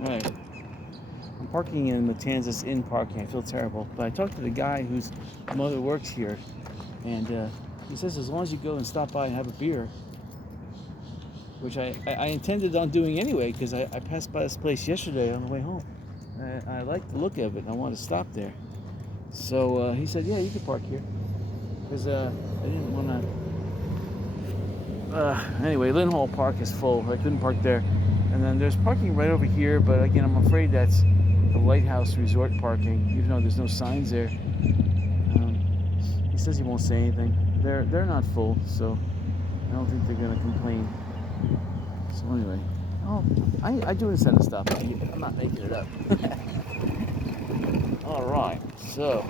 Right. I'm parking in Matanzas Inn parking. I feel terrible. But I talked to the guy whose mother works here, and he says as long as you go and stop by and have a beer, which I intended on doing anyway because I passed by this place yesterday on the way home. I like the look of it and I want to stop there. So he said, yeah, you can park here. Because I didn't want to... anyway, Lynn Hall Park is full. I couldn't park there. And then there's parking right over here, but again, I'm afraid that's the Lighthouse Resort parking, even though there's no signs there. He says he won't say anything. They're not full, so I don't think they're going to complain. So anyway, I do intend to stop. I'm not making it up. All right, so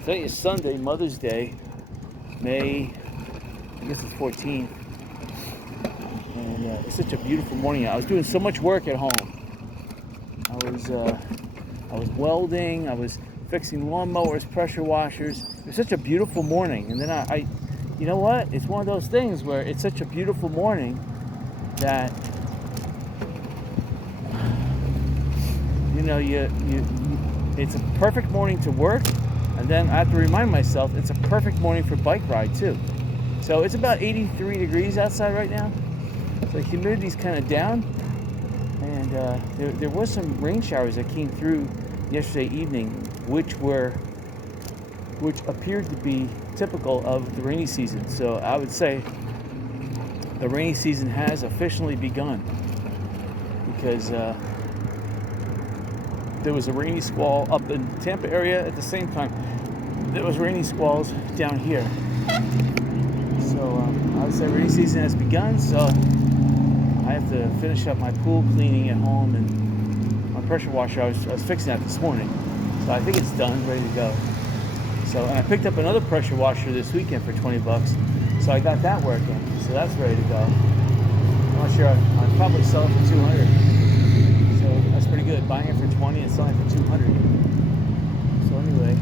today is Sunday, Mother's Day, May, I guess it's 14th. And it's such a beautiful morning. I was doing so much work at home. I was welding. I was fixing lawnmowers, pressure washers. It was such a beautiful morning. And then I you know what? It's one of those things where it's such a beautiful morning that it's a perfect morning to work, and then I have to remind myself it's a perfect morning for bike ride too. So it's about 83 degrees outside right now. So humidity's kind of down, and there was some rain showers that came through yesterday evening, which appeared to be typical of the rainy season. So I would say the rainy season has officially begun, because there was a rainy squall up in the Tampa area at the same time. There was rainy squalls down here. So I would say rainy season has begun, so I have to finish up my pool cleaning at home, and my pressure washer, I was fixing that this morning. So I think it's done, ready to go. So, and I picked up another pressure washer this weekend for $20. So I got that working. So that's ready to go. I'm not sure. I'd probably sell it for $200. So that's pretty good. Buying it for $20 and selling it for $200. So anyway,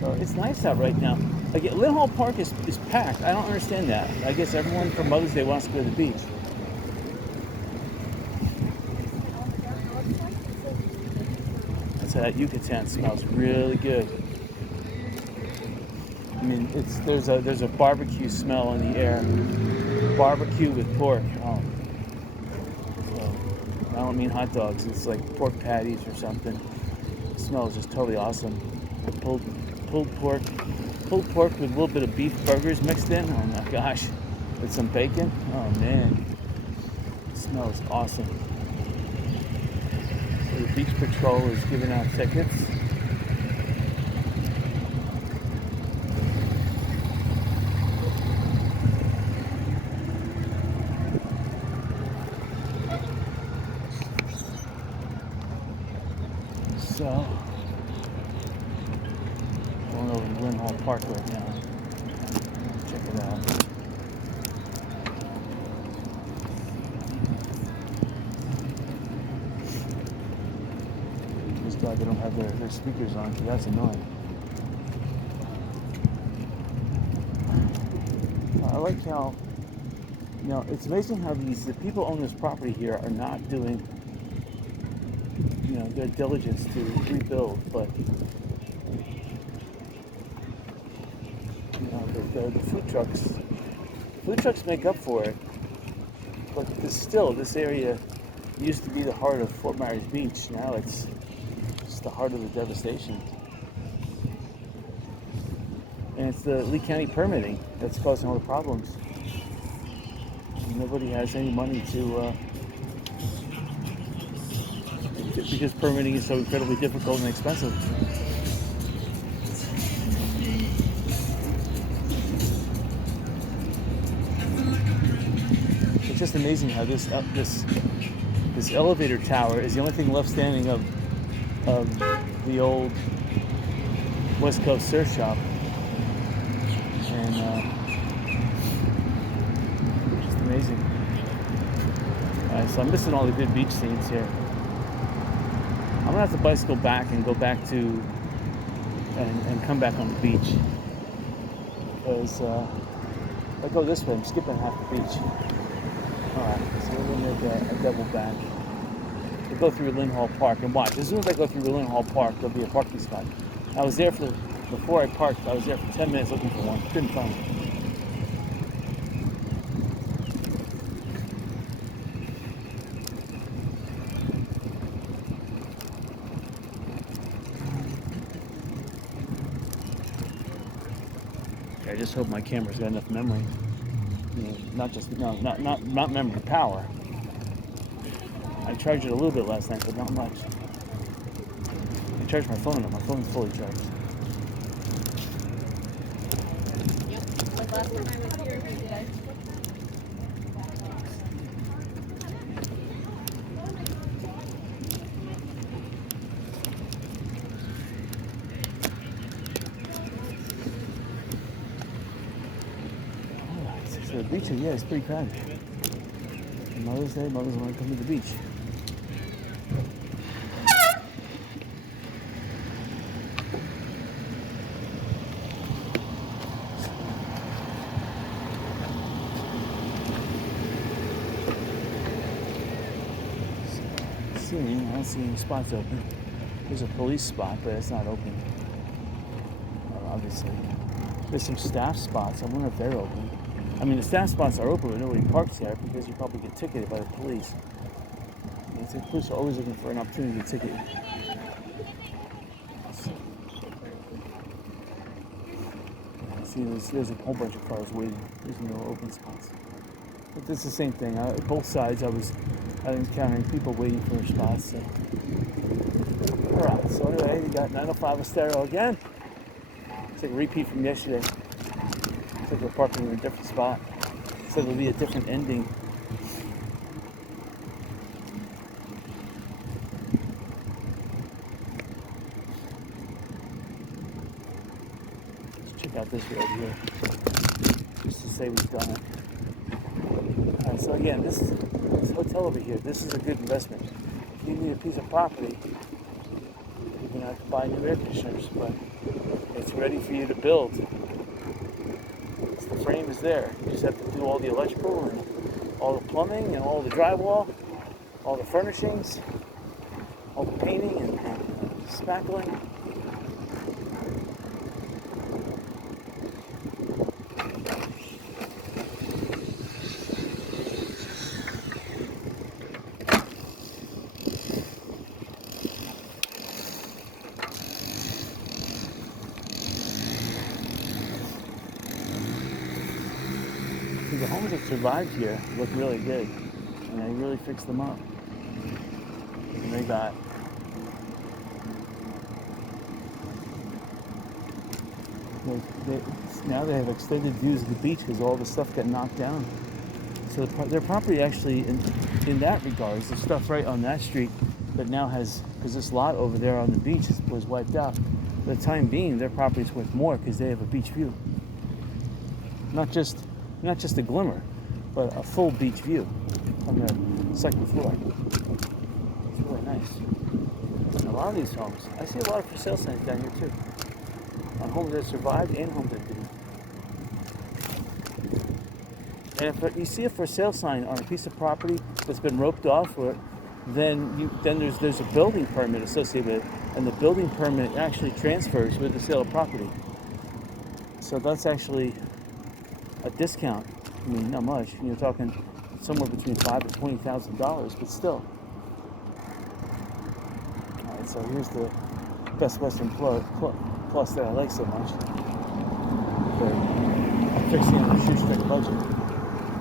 so it's nice out right now. Again, Lynn Hall Park is packed. I don't understand that. I guess everyone for Mother's Day wants to go to the beach. That Yucatan smells really good. I mean, there's a barbecue smell in the air. Barbecue with pork. Oh. So, I don't mean hot dogs. It's like pork patties or something. It smells just totally awesome. Pulled pork with a little bit of beef burgers mixed in. Oh my gosh, with some bacon. Oh man, it smells awesome. The beach patrol is giving out tickets. So, going over to Lynn Hall Park right now. Check it out. They don't have their speakers on, so that's annoying. I like how, it's amazing how the people own this property here are not doing, their diligence to rebuild, but, the food trucks make up for it, but this area used to be the heart of Fort Myers Beach. Now it's the heart of the devastation, and it's the Lee County permitting that's causing all the problems. Nobody has any money to because permitting is so incredibly difficult and expensive. It's just amazing how this elevator tower is the only thing left standing of the old West Coast surf shop, and just amazing. So I'm missing all the good beach scenes here. I'm gonna have to bicycle back and go back to and come back on the beach, because if I go this way, I'm skipping half the beach. All right, so we're gonna make a double back. go through Lynn Hall Park and watch. As soon as I go through Lynn Hall Park, there'll be a parking spot. I was there before I parked, I was there for 10 minutes looking for one. Couldn't find it. I just hope my camera's got enough memory. Not memory, power. I charged it a little bit last night, but not much. I charged my phone up. My phone's fully charged. Yep. Like last time I was here, we did. So the beach, yeah, it's pretty crowded. Mother's Day, mothers want to come to the beach. I don't see any spots open. There's a police spot, but it's not open. Obviously. There's some staff spots. I wonder if they're open. I mean, the staff spots are open, but nobody parks there because you probably get ticketed by the police. And the police are always looking for an opportunity to ticket you. See, there's a whole bunch of cars waiting. There's no open spots. But it's the same thing. Both sides, I was encountering people waiting for spots. So. Alright, so anyway, you got 905 Estero again. It's like a repeat from yesterday. It's like we're parking in a different spot. So there'll be a different ending. Let's check out this road here. Just to say we've done it. Alright, so again, this hotel over here, this is a good investment. If you need a piece of property, you're going to have to buy new air conditioners, but it's ready for you to build. The frame is there. You just have to do all the electrical and all the plumbing and all the drywall, all the furnishings, all the painting and spackling. The homes that survived here look really good, and they really fixed them up. And they got now they have extended views of the beach because all the stuff got knocked down. So their property actually, in that regard, is the stuff right on that street that now has, because this lot over there on the beach was wiped out. For the time being, their property's worth more because they have a beach view. Not just a glimmer, but a full beach view on the second floor. It's really nice. And a lot of these homes, I see a lot of for sale signs down here too. On homes that survived and homes that didn't. And if you see a for sale sign on a piece of property that's been roped off, then there's a building permit associated with it, and the building permit actually transfers with the sale of property. So that's actually a discount. I mean, not much. You're talking somewhere between $5,000 and $20,000, but still. All right, so here's the Best Western Plus that I like so much. For fixing on a shoestring budget.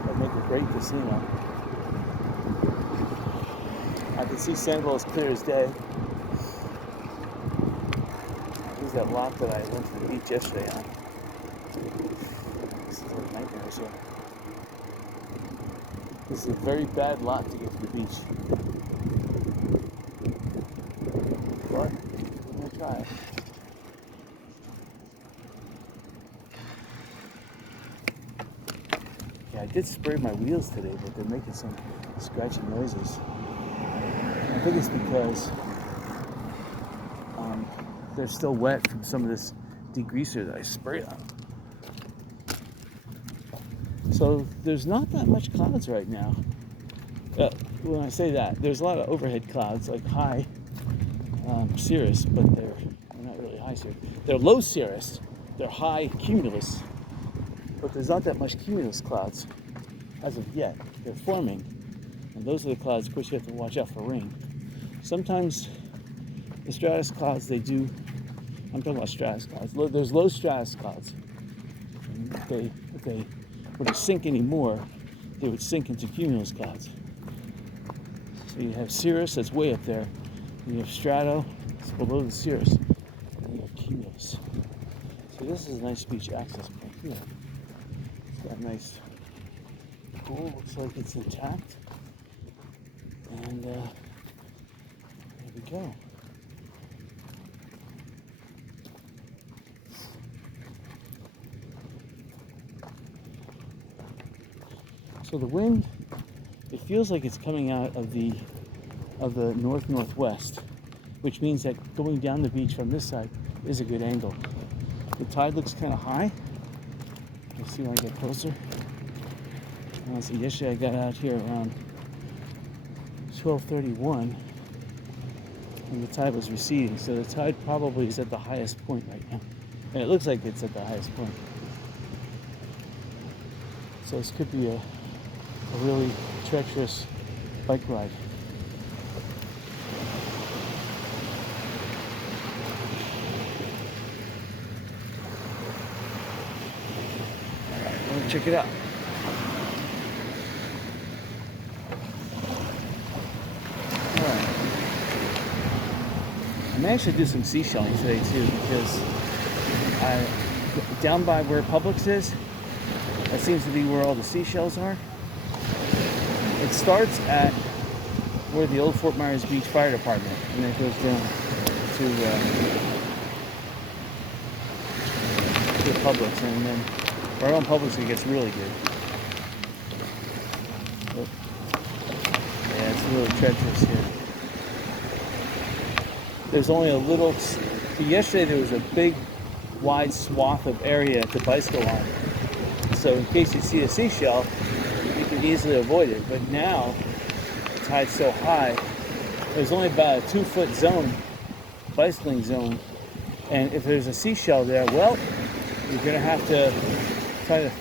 That make a great casino. I can see Sandville as clear as day. Here's that lot that I went to the beach yesterday on. So this is a very bad lot to get to the beach. But I'm gonna try it. Yeah, I did spray my wheels today, but they're making some scratchy noises. I think it's because they're still wet from some of this degreaser that I sprayed on. So there's not that much clouds right now. when I say that, there's a lot of overhead clouds, like high cirrus, but they're not really high cirrus. They're low cirrus, they're high cumulus, but there's not that much cumulus clouds as of yet. They're forming, and those are the clouds, of course, you have to watch out for rain. Sometimes the stratus clouds, they do, I'm talking about stratus clouds, there's low stratus clouds. And if they were to sink anymore, they would sink into cumulus clouds. So you have cirrus that's way up there, and you have strato, it's below the cirrus, and you have cumulus. So this is a nice beach access point here. It's got a nice pool, looks like it's intact. And there we go. So the wind, it feels like it's coming out of the north-northwest, which means that going down the beach from this side is a good angle. The tide looks kind of high. You'll see when I get closer. So yesterday I got out here around 12:31, and the tide was receding. So the tide probably is at the highest point right now, and it looks like it's at the highest point. So this could be a really treacherous bike ride. All right, check it out. All right. I managed to do some seashelling today too, because down by where Publix is, that seems to be where all the seashells are. It starts at where the old Fort Myers Beach Fire Department, and then it goes down to Publix, and then right on Publix it gets really good. But, yeah, it's really treacherous here. There's only a little. Yesterday there was a big, wide swath of area at the bicycle line. So in case you see a seashell, you can easily avoid it. But now, the tide's so high, there's only about a 2-foot zone, bicycling zone. And if there's a seashell there, well, you're going to have to try to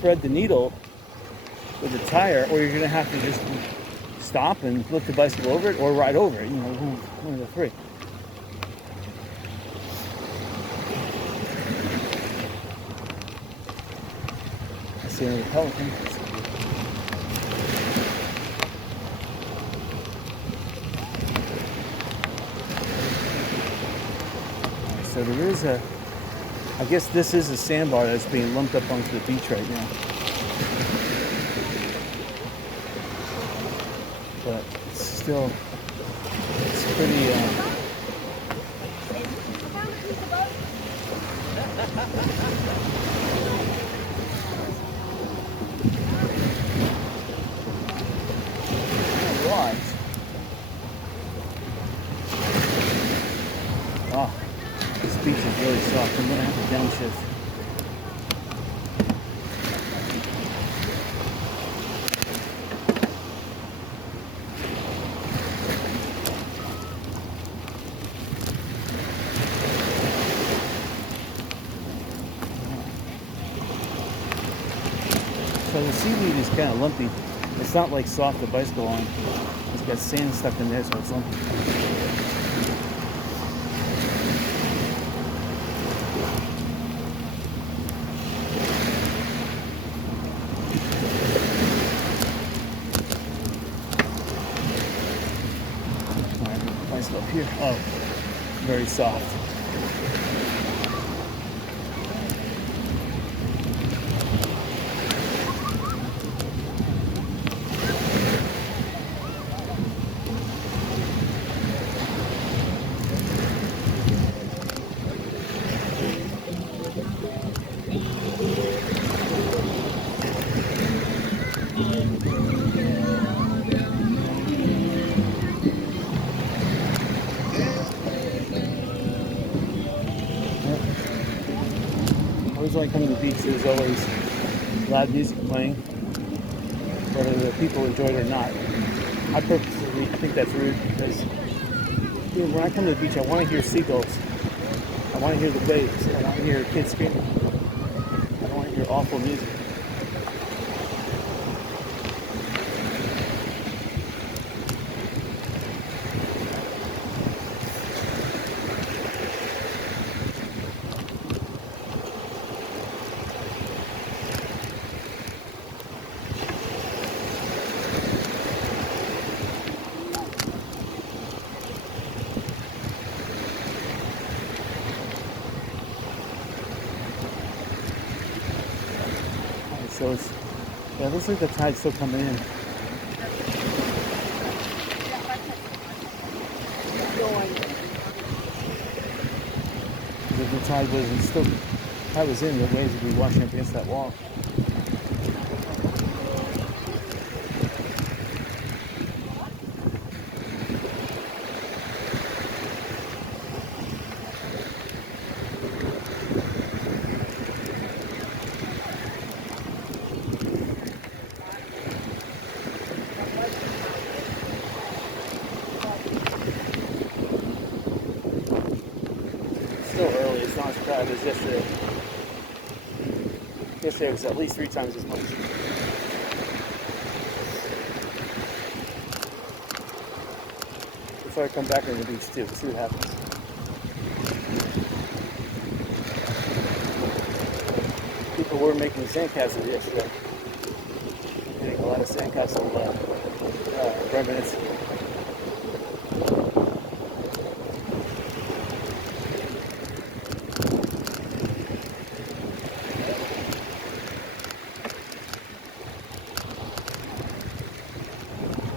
thread the needle with the tire, or you're going to have to just stop and flip the bicycle over it or ride over it. You know, one of the three. See another pelican. So there is I guess this is a sandbar that's being lumped up onto the beach right now. But it's still, it's pretty, oh, this beach is really soft. I'm going to have to downshift. So the seaweed is kind of lumpy. It's not like soft, the bicycle line. It's got sand stuck in there, so it's lumpy. Alright, bicycle up here. Oh, very soft. Always when I come to the beach, there's always loud music playing. whether the people enjoy it or not. I purposely think that's rude because when I come to the beach, I want to hear seagulls. I want to hear the waves. I want to hear kids screaming. I don't want to hear awful music. So it looks like the tide's still coming in. If the tide was in, the waves would be washing up against that wall. Still early, it's not as crowded as yesterday. Yesterday was at least 3 times as much. Before I come back on the beach too, see what happens. People were making sandcastles yesterday. Getting a lot of sandcastle remnants.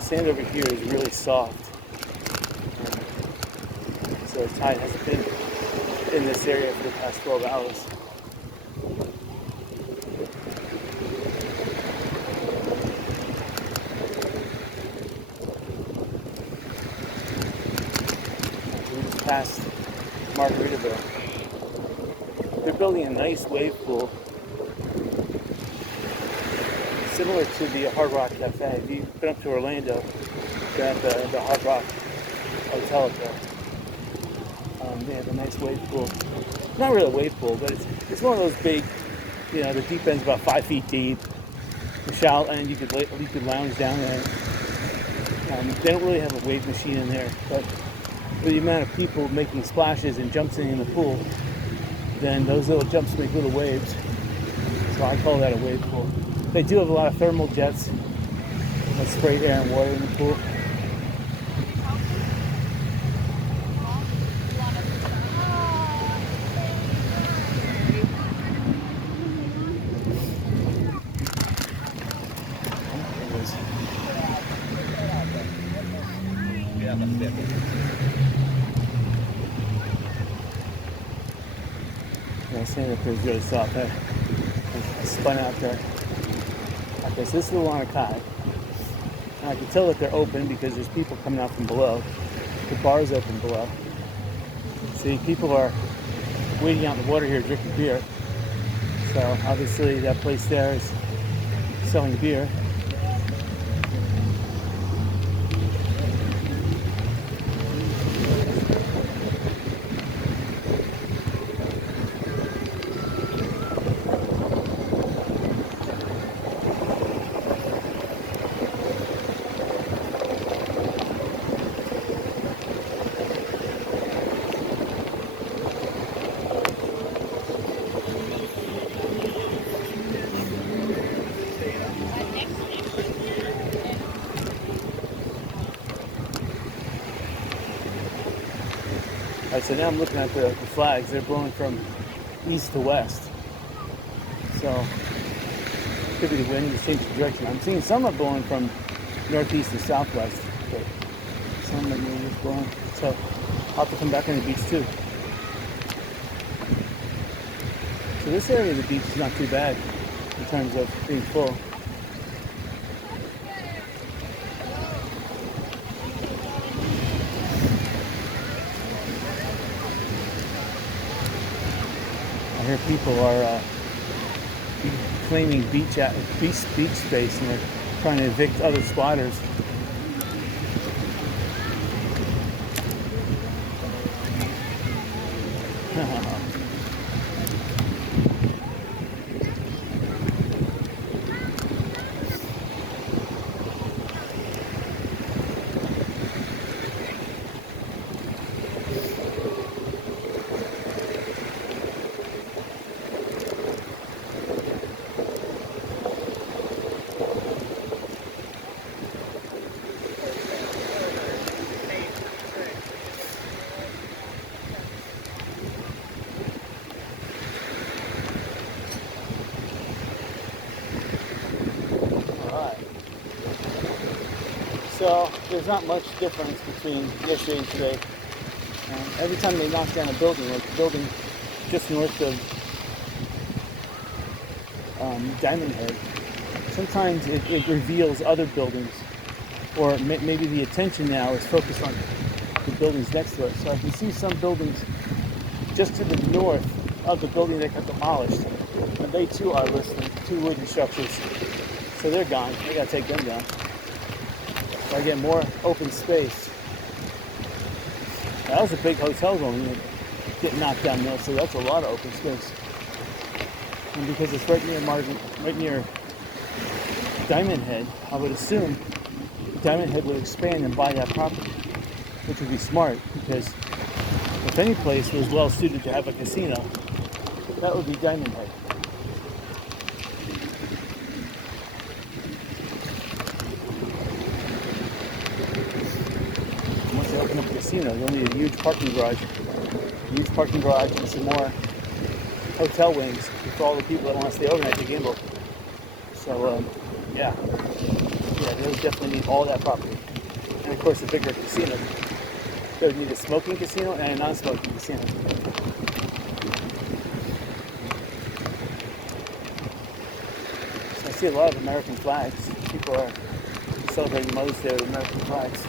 Sand over here is really soft, so the tide hasn't been in this area for the past 12 hours. We just passed Margaritaville. They're building a nice wave pool similar to the Hard Rock Cafe. If you've been up to Orlando, they're at the Hard Rock Hotel up there. They have a nice wave pool. Not really a wave pool, but it's one of those big, the deep end's about 5 feet deep. The shallow end, you could lounge down there. They don't really have a wave machine in there, but for the amount of people making splashes and jumping in the pool, then those little jumps make little waves. So I call that a wave pool. They do have a lot of thermal jets that spray air and water in the pool. Yeah, sand up there is really soft. I spun out there. Okay, so this is the Wanakai. And I can tell that they're open because there's people coming out from below. The bar is open below. See, people are waiting out in the water here drinking beer. So obviously that place there is selling beer. Alright, so now I'm looking at the flags. They're blowing from east to west. So, could be the wind has changed the direction. I'm seeing some are blowing from northeast to southwest, but some of them are just blowing. So, I'll have to come back on the beach too. So this area of the beach is not too bad in terms of being full. I hear people are claiming beach space, and they're trying to evict other squatters. So there's not much difference between yesterday and today. Every time they knock down a building, like the building just north of Diamond Head, sometimes it reveals other buildings, or maybe the attention now is focused on the buildings next to it. So I can see some buildings just to the north of the building that got demolished, and they too are listed, 2 wooden structures. So they're gone. I gotta take them down. So I get more open space. That was a big hotel going in, getting knocked down there, so that's a lot of open space. And because it's right near Diamond Head, I would assume Diamond Head would expand and buy that property, which would be smart, because if any place was well suited to have a casino, that would be Diamond Head. Once they open up a casino, you'll need a huge parking garage and some more hotel wings for all the people that want to stay overnight to gamble. So, yeah, they would definitely need all that property. And of course, a bigger casino. They would need a smoking casino and a non-smoking casino. So I see a lot of American flags. People are celebrating Mother's Day with American flags.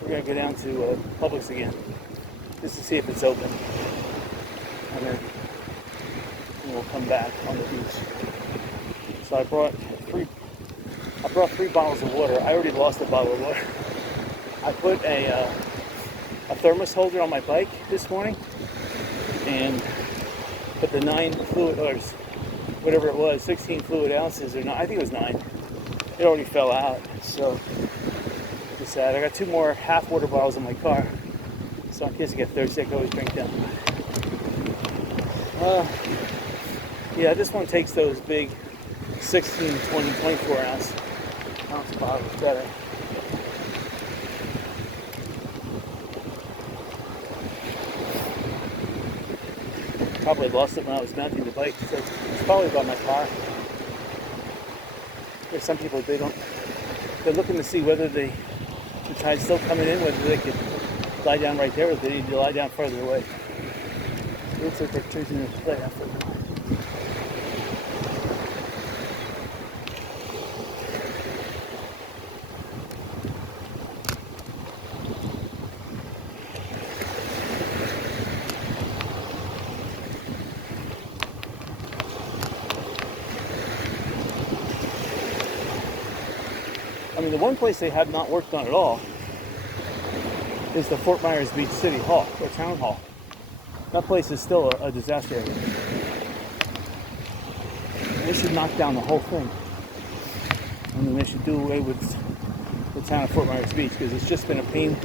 We're going to go down to Publix again, just to see if it's open, and then we'll come back on the beach. So I brought three bottles of water. I already lost a bottle of water. I put a thermos holder on my bike this morning, and put the 9 fluid, or whatever it was, 16 fluid ounces, or I think it was 9. It already fell out, so sad. I got 2 more half water bottles in my car, so in case I get thirsty, I can always drink them. Yeah, this one takes those big 16, 20, 24 ounce bottles better. Probably lost it when I was mounting the bike, so it's probably by my car. There's some people, they're looking to see whether the tide's still coming in, whether they could lie down right there or they need to lie down further away. It looks like they're choosing to lie down further away. I mean, the one place they have not worked on at all is the Fort Myers Beach City Hall, or Town Hall. That place is still a disaster area. They should knock down the whole thing. I mean, they should do away with the town of Fort Myers Beach, because it's just been a pain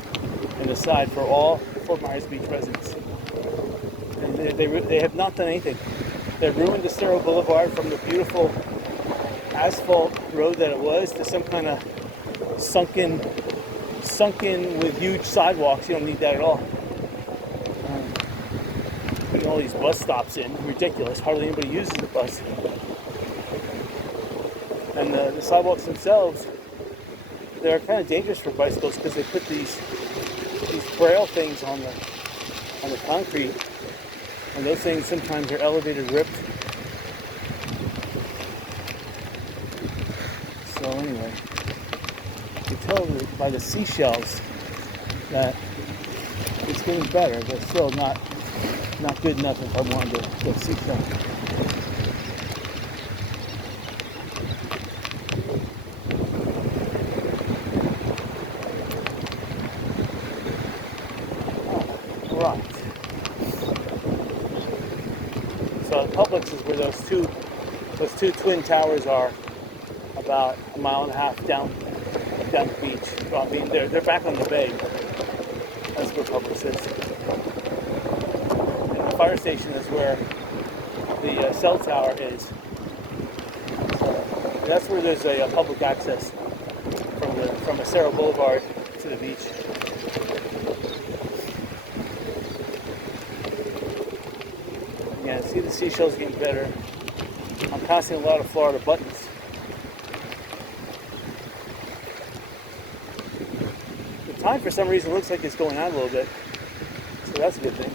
in the side for all Fort Myers Beach residents. And they have not done anything. They've ruined the Cerro Boulevard from the beautiful asphalt road that it was to some kind of sunken with huge sidewalks. You don't need that at all. Putting all these bus stops in, ridiculous. Hardly anybody uses the bus. And the sidewalks themselves, they're kind of dangerous for bicycles, because they put these these braille things on the concrete, and those things sometimes are elevated, ripped. So anyway, you can tell by the seashells that it's getting better, but still not good enough if I wanted to go seashell. Right. So Publix is where those two twin towers are, about a mile and a half down the beach. Well, I mean, they're back on the bay. That's where Publix is. And the fire station is where the cell tower is. So that's where there's a public access from Acero Boulevard to the beach. Again, see the seashells getting better. I'm passing a lot of Florida buttons. The tide for some reason looks like it's going out a little bit, so that's a good thing.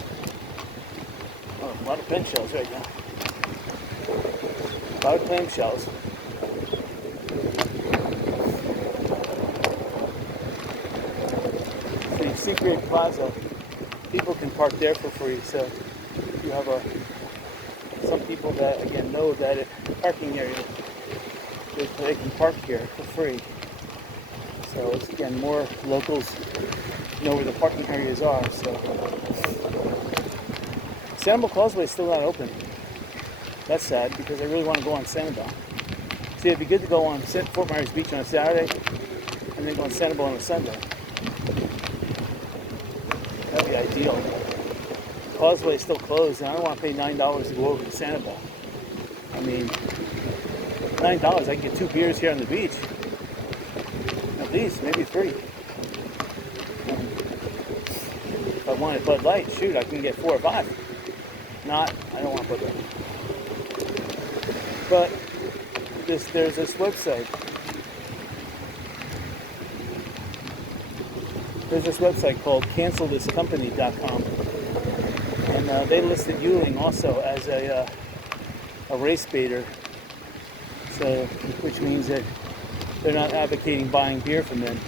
Oh, a lot of pen shells right now. A lot of clam shells. So you see Great Plaza, people can park there for free. So you have some people that again know that it's a parking area, they can park here for free. So it's again more locals know where the parking areas are. So Sanibel Causeway is still not open. That's sad because I really want to go on Sanibel. See, it'd be good to go on Fort Myers Beach on a Saturday and then go on Sanibel on a Sunday. That'd be ideal. Causeway is still closed, and I don't want to pay $9 to go over to Sanibel. I mean, $9, I can get 2 beers here on the beach. At least, maybe 3. If I wanted Bud Light, shoot, I can get 4 or 5. I don't want Bud Light. But there's this website. There's this website called cancelthiscompany.com. And they listed Yuling also as a race baiter, so which means that they're not advocating buying beer from them.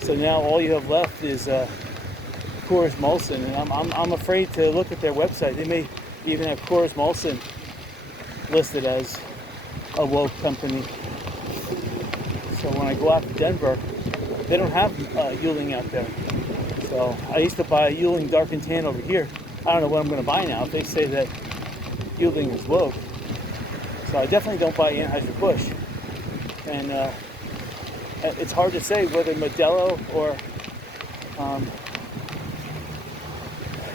So now all you have left is Coors Molson, and I'm afraid to look at their website. They may even have Coors Molson listed as a woke company. So when I go out to Denver, they don't have Yuling out there. So I used to buy Yuling Dark and Tan over here. I don't know what I'm going to buy now if they say that Yuling is woke. So I definitely don't buy Anheuser-Busch. And it's hard to say whether Modelo or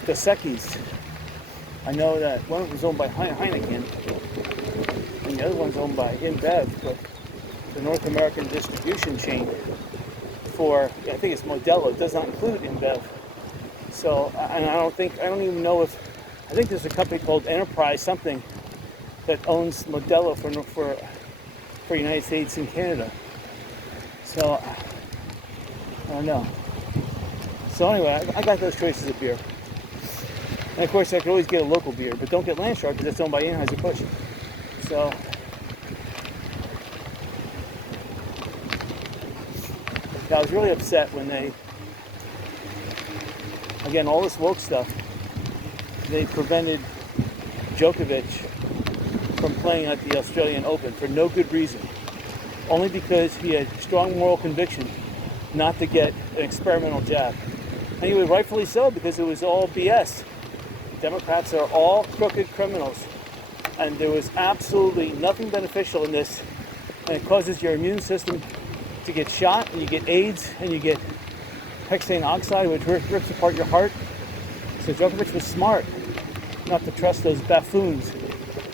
Dos Equis. I know that one was owned by Heineken and the other one's owned by InBev, but the North American distribution chain for, I think it's Modelo, does not include InBev. So, and I don't even know if, I think there's a company called Enterprise something that owns Modelo for United States and Canada. So, I don't know. So anyway, I got those choices of beer. And of course I could always get a local beer, but don't get Landshark because it's owned by Anheuser-Busch. So, I was really upset when again, all this woke stuff, they prevented Djokovic from playing at the Australian Open for no good reason. Only because he had strong moral conviction not to get an experimental jab. And he was rightfully so, because it was all BS. Democrats are all crooked criminals. And there was absolutely nothing beneficial in this. And it causes your immune system to get shot, and you get AIDS, and you get hexane oxide, which rips apart your heart. So Djokovic was smart not to trust those buffoons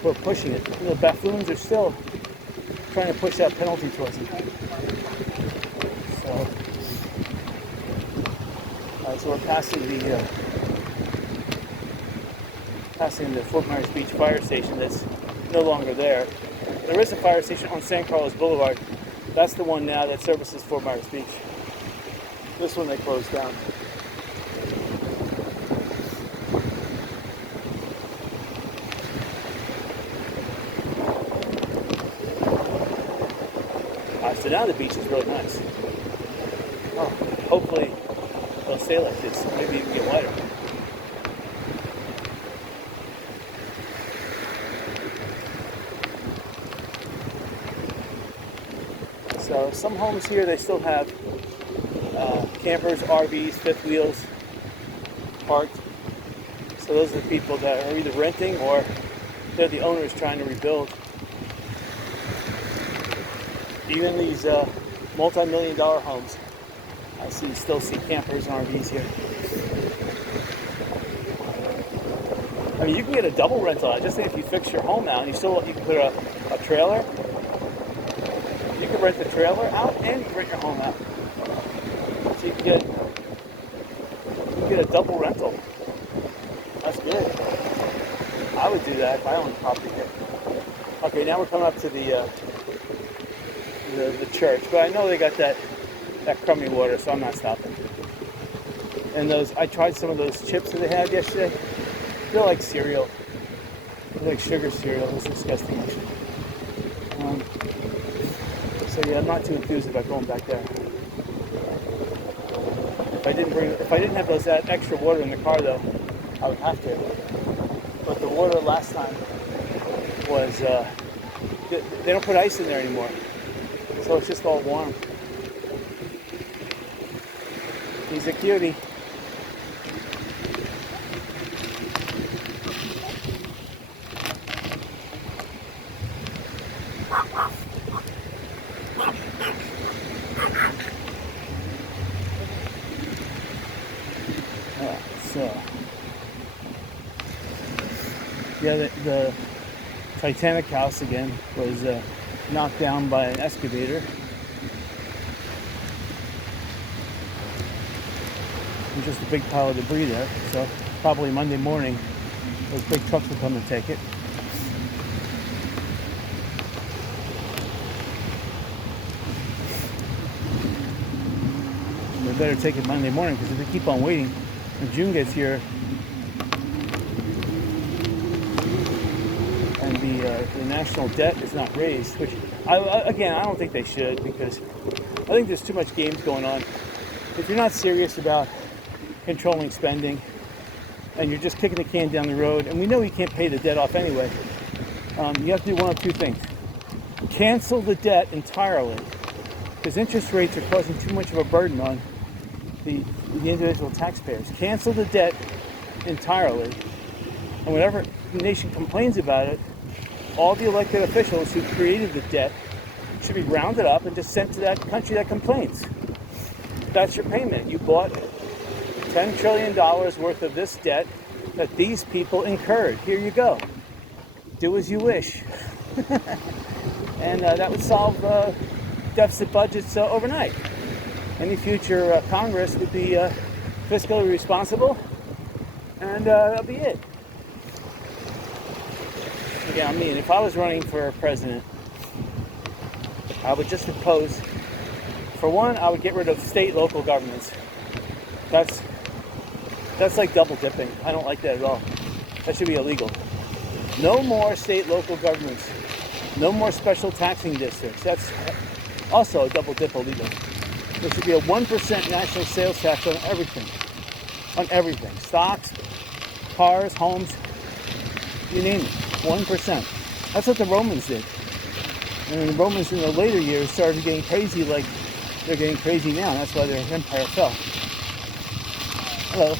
who are pushing it. The buffoons are still trying to push that penalty towards him. So we're passing the Fort Myers Beach fire station that's no longer there. There is a fire station on San Carlos Boulevard. That's the one now that services Fort Myers Beach. This one they closed down. So now the beach is really nice. Oh, hopefully it'll stay like this. Maybe even get wider. So some homes here, they still have campers, RVs, fifth wheels parked. So those are the people that are either renting or they're the owners trying to rebuild. Even these multi-million-dollar homes, still see campers and RVs here. I mean, you can get a double rental. I just think if you fix your home out, you can put a trailer. You can rent the trailer out and you can rent your home out. So you can get a double rental. That's good. I would do that if I owned property here. Okay, now we're coming up to the church, but I know they got that crummy water, so I'm not stopping. And I tried some of those chips that they had yesterday. They're like cereal. They're like sugar cereal. It's disgusting, actually. So yeah, I'm not too enthused about going back there. If I didn't have that extra water in the car, though, I would have to. But the water last time was they don't put ice in there anymore, so it's just all warm. He's a cutie. Yeah, the Titanic house again was knocked down by an excavator. There's just a big pile of debris there, so probably Monday morning those big trucks will come and take it. And they better take it Monday morning, because if they keep on waiting, when June gets here and the national debt is not raised, which I don't think they should, because I think there's too much games going on. If you're not serious about controlling spending and you're just kicking the can down the road, and we know you can't pay the debt off anyway, you have to do one of two things. Cancel the debt entirely, because interest rates are causing too much of a burden on the individual taxpayers. Cancel the debt entirely, and whenever the nation complains about it, all the elected officials who created the debt should be rounded up and just sent to that country that complains. That's your payment. You bought $10 trillion worth of this debt that these people incurred. Here you go. Do as you wish. And that would solve deficit budgets overnight. Any future Congress would be fiscally responsible, and that'll be it. Yeah, I mean, if I was running for president, I would just oppose. For one, I would get rid of state, local governments. That's like double dipping. I don't like that at all. That should be illegal. No more state, local governments. No more special taxing districts. That's also a double dip illegal. There should be a 1% national sales tax on everything. On everything. Stocks, cars, homes, you name it. 1%. That's what the Romans did. And the Romans in the later years started getting crazy like they're getting crazy now. That's why their empire fell. Hello.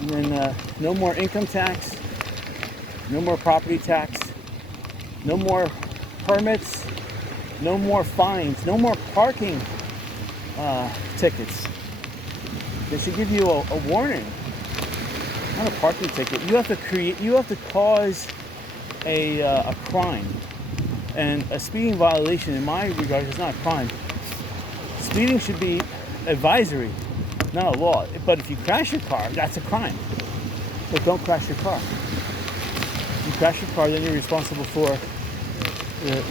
And then no more income tax, no more property tax, no more permits, no more fines, no more parking tickets. They should give you a warning. Not a parking ticket. You have to cause a crime. And a speeding violation, in my regard, is not a crime. Speeding should be advisory, not a law. But if you crash your car, that's a crime. So don't crash your car. If you crash your car, then you're responsible for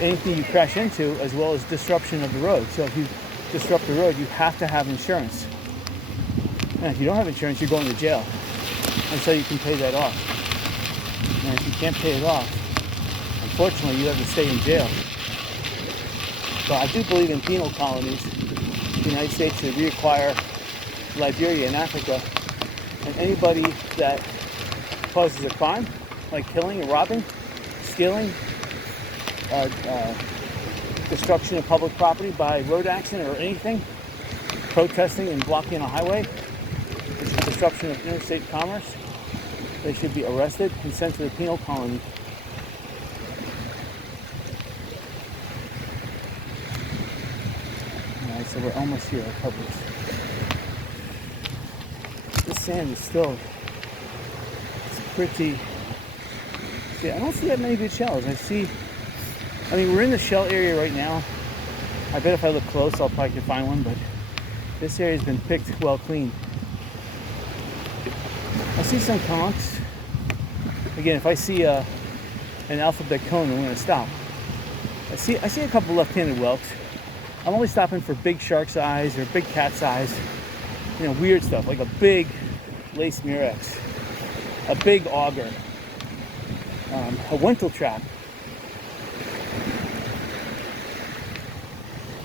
anything you crash into, as well as disruption of the road. So if you disrupt the road, you have to have insurance. And if you don't have insurance, you're going to jail until you can pay that off. And if you can't pay it off, unfortunately, you have to stay in jail. But I do believe in penal colonies. The United States should reacquire Liberia and Africa, and anybody that causes a crime, like killing and robbing, stealing, destruction of public property by road accident or anything, protesting and blocking a highway, which is disruption of interstate commerce, they should be arrested and sent to the penal colony. Alright, so we're almost here at Publix. This sand is still, it's pretty, see, I don't see that many good shells. I mean, we're in the shell area right now. I bet if I look close, I'll probably could find one, but this area's been picked well clean. I see some conchs. Again, if I see an alphabet cone, I'm gonna stop. I see a couple left-handed whelks. I'm only stopping for big shark's eyes or big cat's eyes. You know, weird stuff, like a big lace murex, a big auger, a wintle trap.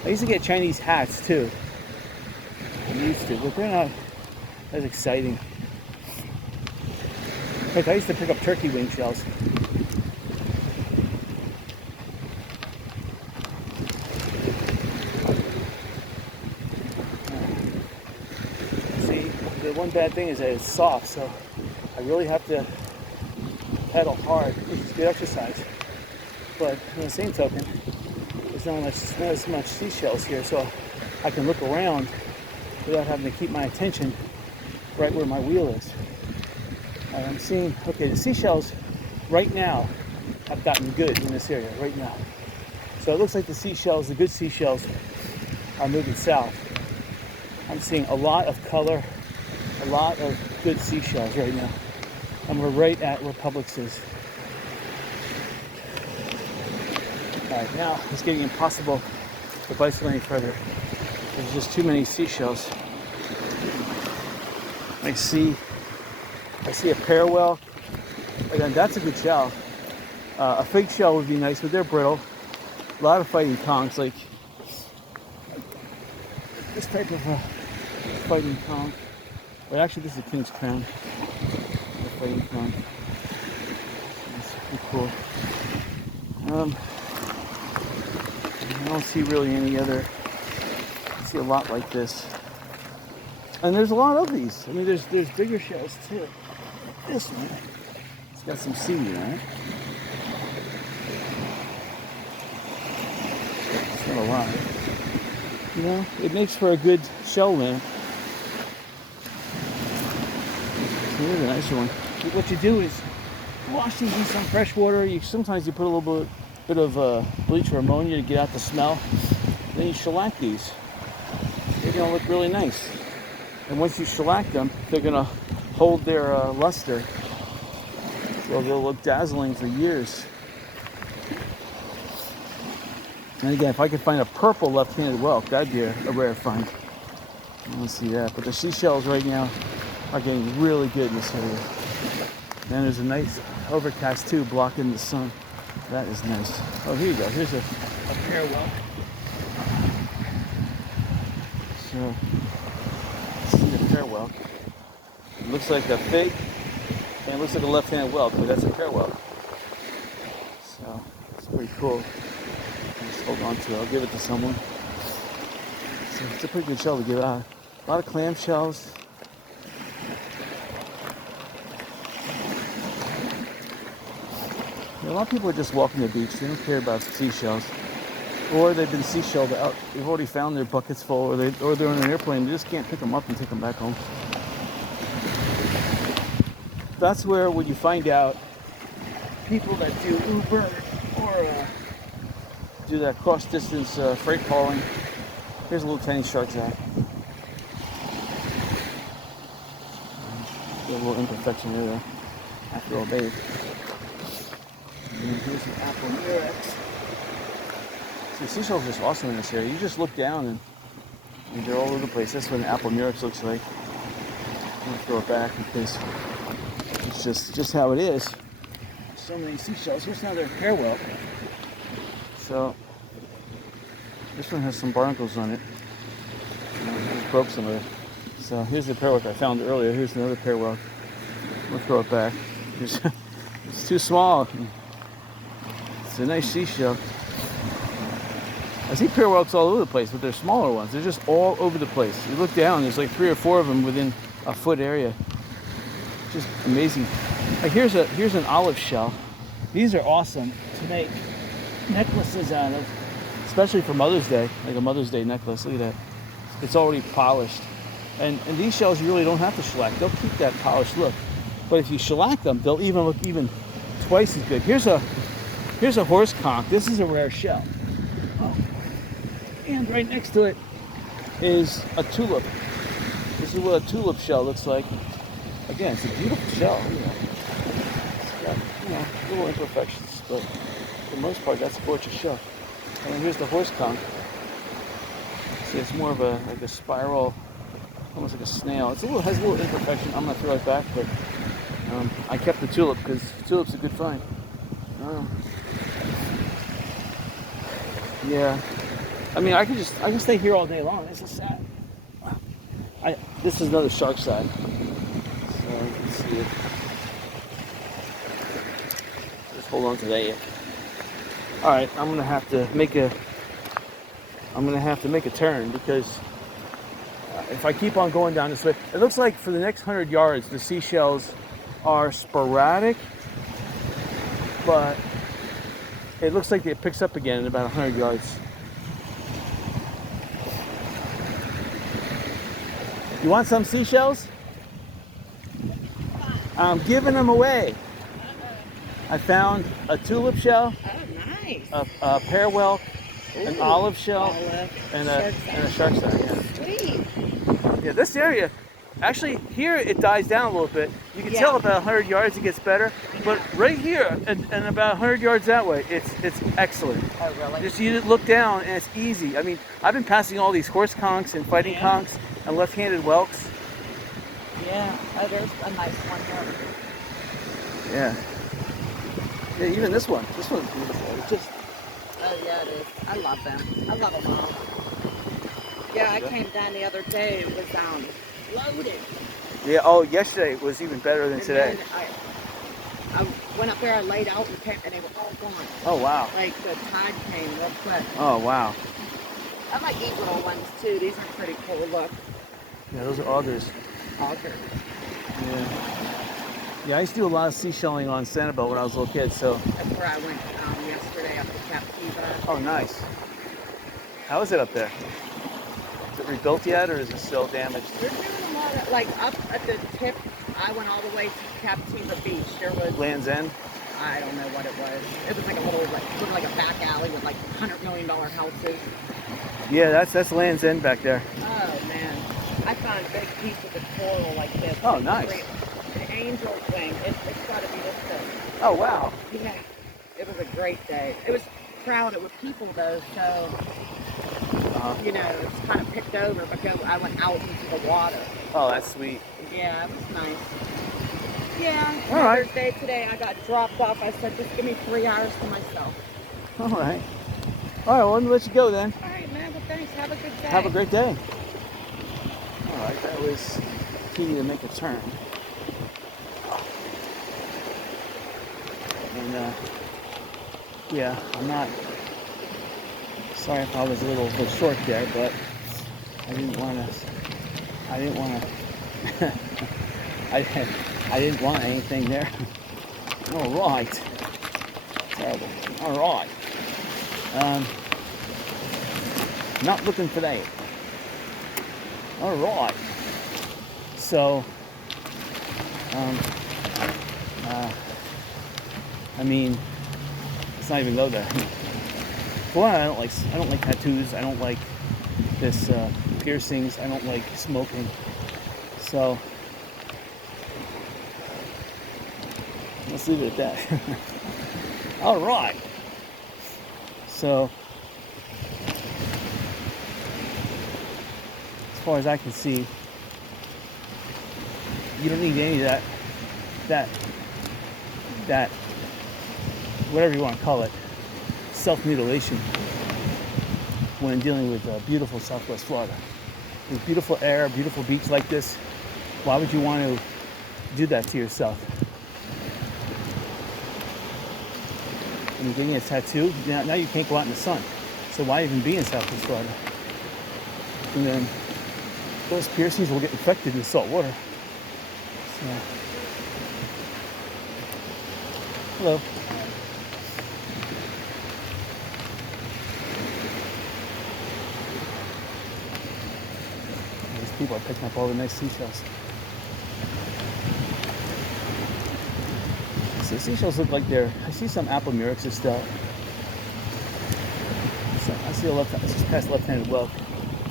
I used to get Chinese hats too. I used to, but they're not as exciting. In fact, I used to pick up turkey wing shells. See, the one bad thing is that it's soft, so I really have to pedal hard, which is good exercise. But on the same token, there's not as much seashells here, so I can look around without having to keep my attention right where my wheel is. I'm seeing, okay, the seashells right now have gotten good in this area right now. So it looks like the seashells, the good seashells, are moving south. I'm seeing a lot of color, a lot of good seashells right now. And we're right at where Publix is. Alright, now it's getting impossible to bicycle any further. There's just too many seashells. I see a pear whelk. Again, that's a good shell. A fig shell would be nice, but they're brittle. A lot of fighting conchs, like this type of fighting conch. But actually, this is a king's crown. A fighting conch. That's pretty cool. I don't see really any other. I see a lot like this. And there's a lot of these. I mean, there's bigger shells too. This one, it's got some seaweed on it. It's not a lot. You know, it makes for a good shell lamp. Here's a nicer one. What you do is wash these in some fresh water. Sometimes you put a little bit of bleach or ammonia to get out the smell. Then you shellac these. They're gonna look really nice. And once you shellac them, they're gonna hold their luster. So they'll look dazzling for years. And again, if I could find a purple left-handed whelk, that'd be a rare find. I don't see that. But the seashells right now are getting really good in this area. And there's a nice overcast too, blocking the sun. That is nice. Oh, here you go. Here's a pear whelk. So, see the pear whelk. It looks like a fig, and it looks like a left-handed whelk, but that's a pear whelk. So, it's pretty cool. I'll just hold on to it. I'll give it to someone. So, it's a pretty good shell to give out. A lot of clam shells. A lot of people are just walking the beach. They don't care about seashells. Or they've been seashelled out. They've already found their buckets full, or they're on an airplane. They just can't pick them up and take them back home. That's where, when you find out people that do Uber or do that cross-distance freight hauling. Here's a little tiny shark's eye. Got a little imperfection here, though. After all, babe. And here's an apple murex. The seashells are just awesome in this area. You just look down and they're all over the place. That's what an apple murex looks like. I'm gonna throw it back because it's just how it is. so many seashells. Here's another hair whelk. So this one has some barnacles on it. I just broke some of it. So here's the pear whelk I found earlier. Here's another pear whelk. We'll throw it back. It's too small. It's a nice seashell. I see pear whelks all over the place, but they're smaller ones. They're just all over the place. You look down, there's like 3 or 4 of them within a foot area. Just amazing. Like here's an olive shell. These are awesome to make necklaces out of, especially for Mother's Day, like a Mother's Day necklace. Look at that. It's already polished. And these shells you really don't have to shellac. They'll keep that polished look. But if you shellac them, they'll even look even twice as good. Here's a horse conch. This is a rare shell. Oh. And right next to it is a tulip. This is what a tulip shell looks like. Again, it's a beautiful shell. It's got, little imperfections, but for the most part, that's a gorgeous shell. And then here's the horse conch. See, it's more of like a spiral, almost like a snail. Has a little imperfection. I'm gonna throw it back, but I kept the tulip because tulip's a good find. Yeah. I mean, I can stay here all day long. This is sad. This is another shark side. So you can see it. Just hold on to that. All right, I'm gonna have to make a turn because if I keep on going down this way, it looks like for the next 100 yards the seashells are sporadic, but it looks like it picks up again in about 100 yards. You want some seashells? I'm giving them away. I found a tulip shell, a pear whelk, an olive shell, and a shark side. Yeah. Sweet. Yeah, this area, actually here it dies down a little bit. You can tell about 100 yards it gets better, but right here and about 100 yards that way, it's excellent. Oh, really? Just you look down and it's easy. I mean, I've been passing all these horse conchs and fighting conchs and left-handed whelks. Yeah. Oh, there's a nice one there. Yeah. Yeah, even this one. This one's beautiful. It's just. Oh yeah, it is. I love them. I love them all. Yeah, I came down the other day. It was loaded. Yeah. Oh, yesterday was even better than today. I went up there. I laid out and they were all gone. Oh wow. Like the tide came real quick. Oh wow. I like these little ones too. These are pretty cool. Look. Yeah, those are augers. Auger. Yeah. Yeah, I used to do a lot of seashelling on Sanibel when I was a little kid, so. That's where I went yesterday up to Captiva. Oh, nice. How is it up there? Is it rebuilt yet, or is it still damaged? They're doing a lot of, like, up at the tip, I went all the way to Captiva Beach. There was... Land's End? I don't know what it was. It was like a little, like a back alley with, like, $100 million houses. Yeah, that's Land's End back there. Oh, man. I found a big piece of the coral like this. Oh, nice. The angel's wing. It's got to be this big. Oh, wow. Yeah. It was a great day. It was crowded with people, though, so, it's kind of picked over because I went out into the water. Oh, that's sweet. Yeah, it was nice. Yeah. All right. Mother's Day today, I got dropped off. I said, just give me 3 hours to myself. All right. All right, well, let me let you go then. All right, man. Well, thanks. Have a good day. Have a great day. All right, that was key to make a turn. And, yeah, I'm not sorry if I was a little bit short there, but I didn't want anything there. All right. Terrible. All right. Not looking for that. All right. So, I mean, let's not even go there. For one, I don't like tattoos. I don't like this piercings. I don't like smoking. So let's leave it at that. All right. So as far as I can see, you don't need any of that whatever you want to call it, self-mutilation when dealing with beautiful Southwest Florida. With beautiful air, beautiful beach like this, why would you want to do that to yourself? When you're getting a tattoo, now you can't go out in the sun. So why even be in Southwest Florida? And then those piercings will get infected in salt water. So, hello. These people are picking up all the nice seashells. So the seashells look like I see some apple murex and stuff. So I see it's just past left-handed well.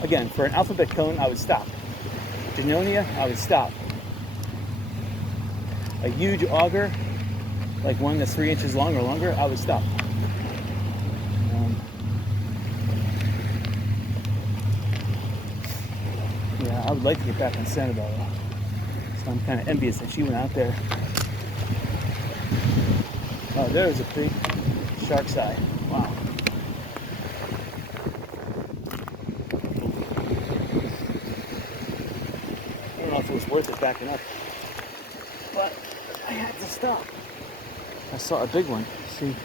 Again, for an alphabet cone, I would stop. Denonia, I would stop. A huge auger, like one that's 3 inches long or longer, I would stop. Yeah, I would like to get back on Sanibel, so I'm kind of envious that she went out there. Oh, there's a pretty shark's eye. Wow. I don't know if it was worth it backing up, but I had to stop. I saw a big one. See,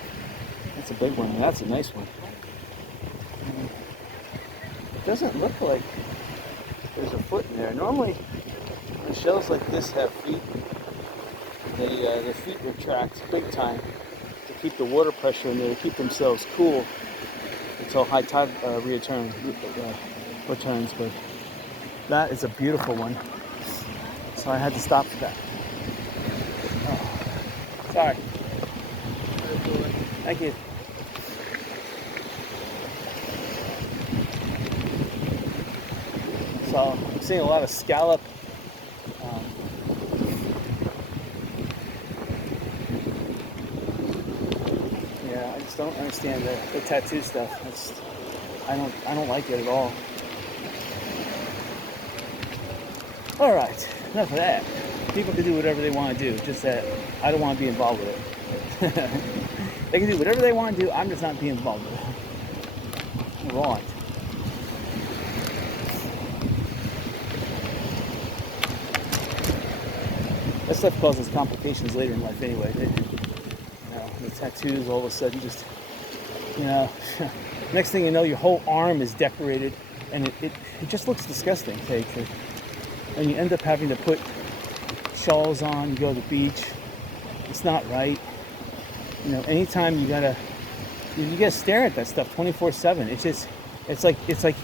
that's a big one, and that's a nice one. It doesn't look like there's a foot in there. Normally, when shells like this have feet, their feet retract big time to keep the water pressure in there, to keep themselves cool until high tide returns. But that is a beautiful one. So I had to stop for that. Oh, sorry. Thank you. So I'm seeing a lot of scallop. Yeah, I just don't understand the tattoo stuff. I don't like it at all. All right, enough of that. People can do whatever they want to do. Just that I don't want to be involved with it. They can do whatever they want to do. I'm just not being involved with it. Wrong. That stuff causes complications later in life anyway. The tattoos all of a sudden just, next thing you know, your whole arm is decorated and it just looks disgusting. And you end up having to put shawls on, you go to the beach. It's not right. Anytime you gotta stare at that stuff 24/7. It's like,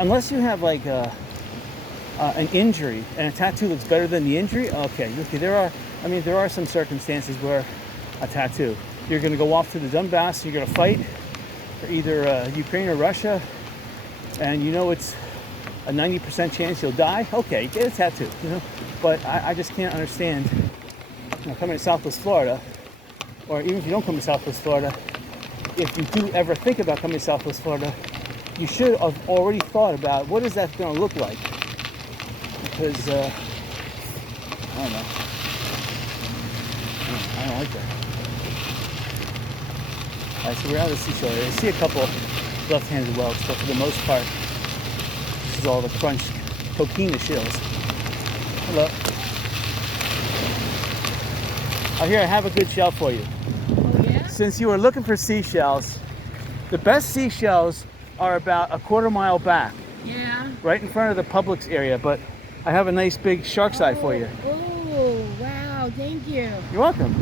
unless you have like an injury and a tattoo looks better than the injury. Okay. There are some circumstances where a tattoo, you're gonna go off to the Donbass, you're gonna fight for either Ukraine or Russia, and it's a 90% chance you'll die. Okay, get a tattoo. But I just can't understand. Coming to Southwest Florida, or even if you don't come to Southwest Florida, if you do ever think about coming to Southwest Florida, you should have already thought about what is that going to look like. Because, I don't know. I don't like that. All right, so we're out of the seashore area. I see a couple left-handed whelks, but for the most part, this is all the crunched coquina shells. Hello. Here, I have a good shell for you. Oh, yeah? Since you were looking for seashells, the best seashells are about a quarter mile back. Yeah. Right in front of the Publix area, but I have a nice big shark's eye for you. Oh, wow, thank you. You're welcome.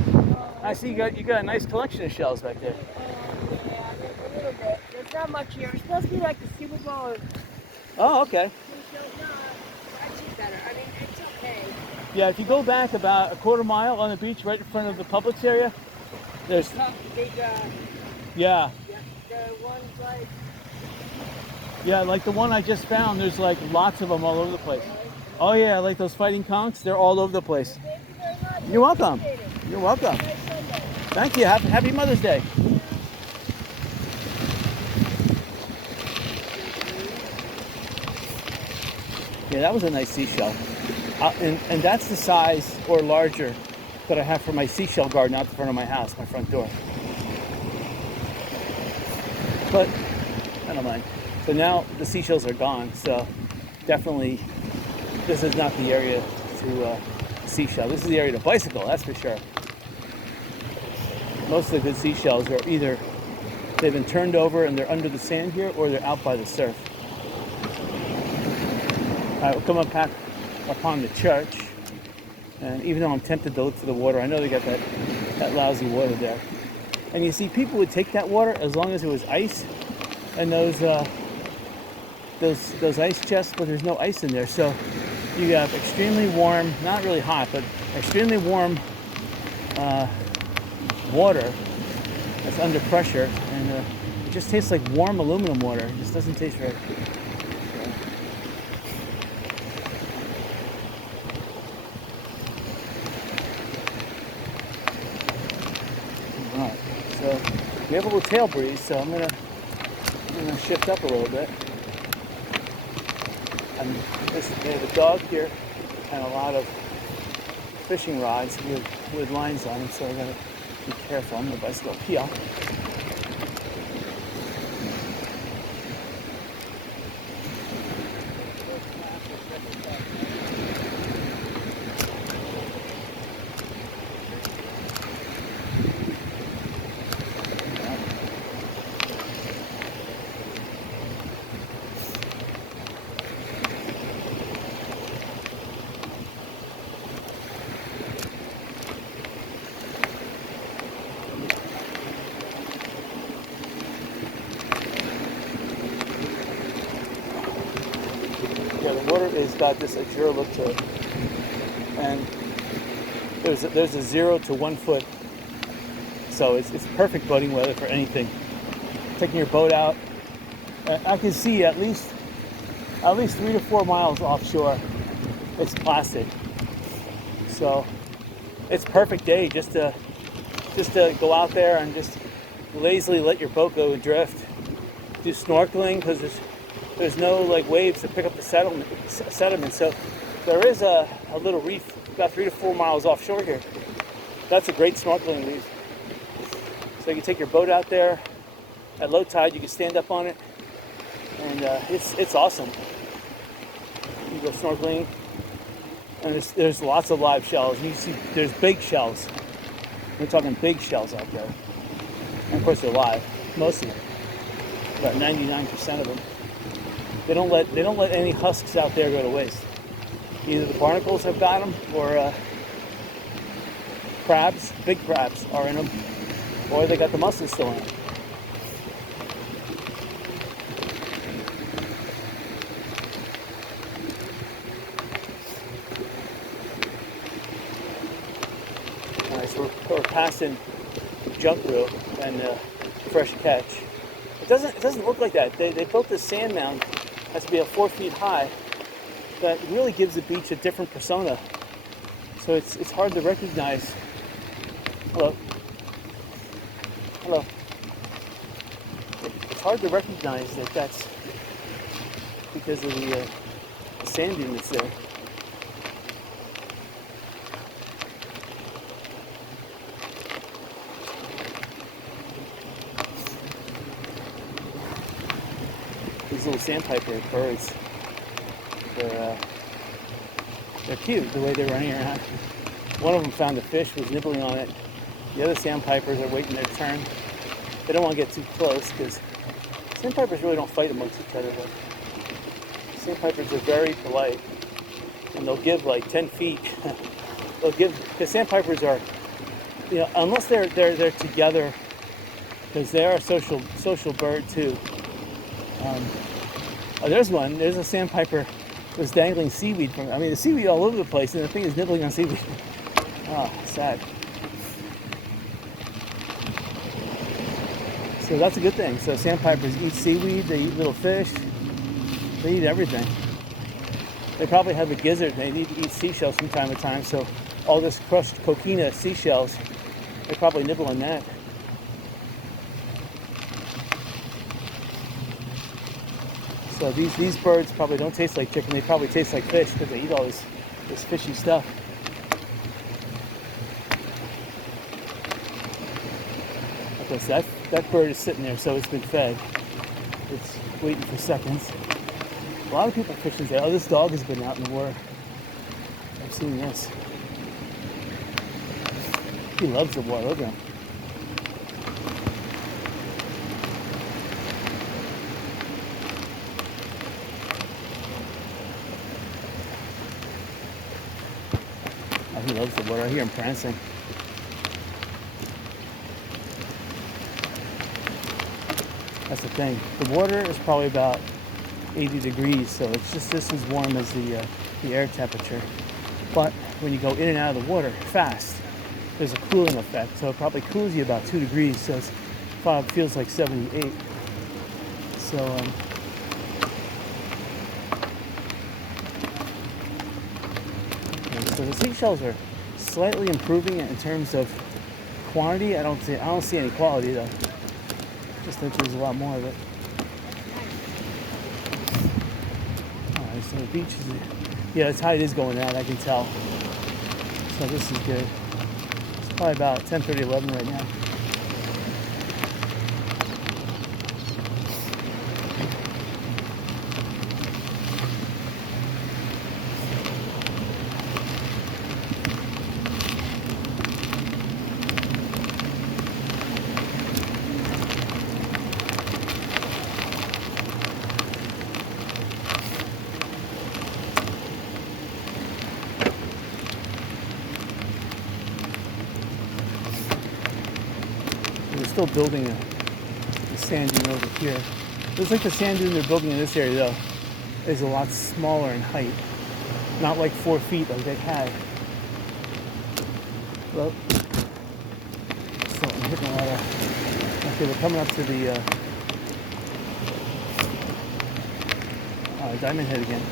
I see you got a nice collection of shells back there. Oh, yeah, there's a little bit. There's not much here. It's supposed to be like the Super Bowl. Oh, okay. Actually better. I mean, it's okay. Yeah, if you go back about a quarter mile on the beach right in front of the Publix area, there's... Big, yeah. the ones like... Yeah, like the one I just found, there's like lots of them all over the place. Oh yeah, like those fighting conchs, they're all over the place. Thank you very much. You're welcome. You're welcome. Nice Sunday. Thank you. Happy Mother's Day. Yeah, that was a nice seashell. And that's the size or larger that I have for my seashell garden out the front of my house, my front door. but I don't mind. So now the seashells are gone, so definitely this is not the area to seashell. This is the area to bicycle, that's for sure. Most of the good seashells are either they've been turned over and they're under the sand here, or they're out by the surf. All right, we'll come up back upon the church, and even though I'm tempted to look for the water, I know they got that lousy water there. And you see, people would take that water as long as it was ice, and those ice chests, but there's no ice in there, so you have extremely warm, not really hot, but extremely warm water that's under pressure, and it just tastes like warm aluminum water. It just doesn't taste right. Alright, so we have a little tail breeze, so I'm gonna shift up a little bit. And we have a dog here and a lot of fishing rods with lines on them, so I gotta be careful. I'm gonna bicycle up here. Yeah, the water has got this azure look to it, and there's a 0 to 1 foot, so it's perfect boating weather for anything. Taking your boat out, I can see at least 3 to 4 miles offshore. It's plastic, so it's perfect day just to go out there and just lazily let your boat go adrift. Do snorkeling because there's no like waves to pick up the sediment. So there is a little reef about 3 to 4 miles offshore here. That's a great snorkeling reef. So you can take your boat out there at low tide. You can stand up on it, and it's awesome. You go snorkeling, and there's lots of live shells. And you see there's big shells. We're talking big shells out there, and of course they're live. Most of them, about 99% of them. They don't let any husks out there go to waste. Either the barnacles have got them, or crabs, big crabs, are in them, or they got the mussels still in them. All right, so we're passing junk rope and fresh catch. It doesn't look like that. They built this sand mound. Has to be 4 feet high. That really gives the beach a different persona. So it's hard to recognize. Hello. It's hard to recognize that that's because of the sand dune that's there. These little sandpiper birds, they're cute the way they're running around. One of them found a fish, was nibbling on it. The other sandpipers are waiting their turn. They don't want to get too close because sandpipers really don't fight amongst each other. But sandpipers are very polite, and they'll give like 10 feet. They'll give, because sandpipers are, unless they're together, because they are a social bird too. There's a sandpiper was dangling seaweed from, the seaweed all over the place, and the thing is nibbling on seaweed. Oh, sad. So that's a good thing. So sandpipers eat seaweed, they eat little fish, they eat everything. They probably have a gizzard, they need to eat seashells from time to time, so all this crushed coquina seashells, they probably nibble on that. So these birds probably don't taste like chicken. They probably taste like fish because they eat all this fishy stuff. Okay, so that bird is sitting there, so it's been fed. It's waiting for seconds. A lot of people fishing say, oh, this dog has been out in the water. I've seen this. He loves the water. Look at him. Oh, he loves the water. I hear him prancing. That's the thing. The water is probably about 80 degrees, so it's just as warm as the air temperature. But when you go in and out of the water fast, there's a cooling effect. So it probably cools you about 2 degrees, so it feels like 78. So so the seashells are slightly improving in terms of quantity. I don't see any quality though. Just think there's a lot more of it. Alright, so the beach is, yeah, the tide is going out, I can tell. So this is good. It's probably about 10:30, 11 right now. They're still building the sand dune over here. Looks like the sand dune they're building in this area though is a lot smaller in height. Not like 4 feet like they had. Well, so I'm hitting a lot of. Okay, we're coming up to the Diamond Head again.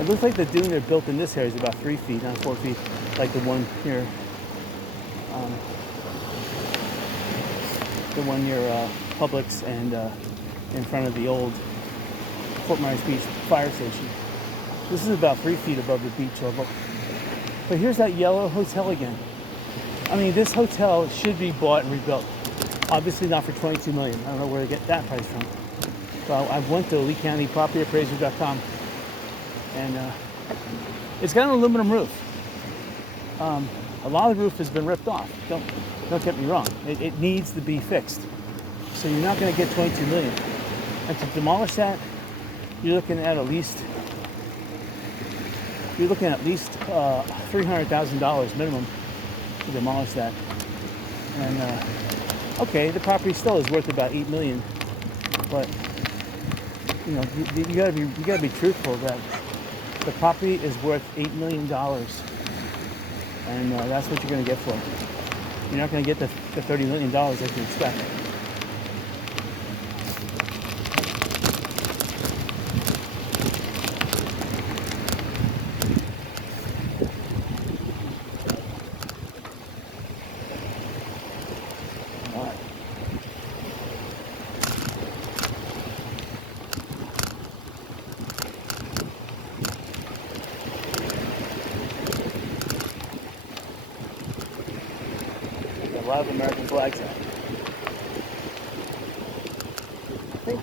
It looks like the dune they're built in this area is about 3 feet, not 4 feet, like the one here. The one near Publix and in front of the old Fort Myers Beach fire station. This is about 3 feet above the beach level. But here's that yellow hotel again. I mean, this hotel should be bought and rebuilt. Obviously not for $22 million. I don't know where to get that price from. But I went to LeeCountyPropertyAppraiser.com and it's got an aluminum roof. A lot of the roof has been ripped off. Don't get me wrong. It needs to be fixed. So you're not going to get $22 million. And to demolish that, you're looking at least $300,000 minimum to demolish that. And okay, the property still is worth about $8 million, but you know you gotta be truthful that the property is worth $8 million, and that's what you're going to get for it. You're not going to get the $30 million that you expect. All right. A lot of American flags out. I think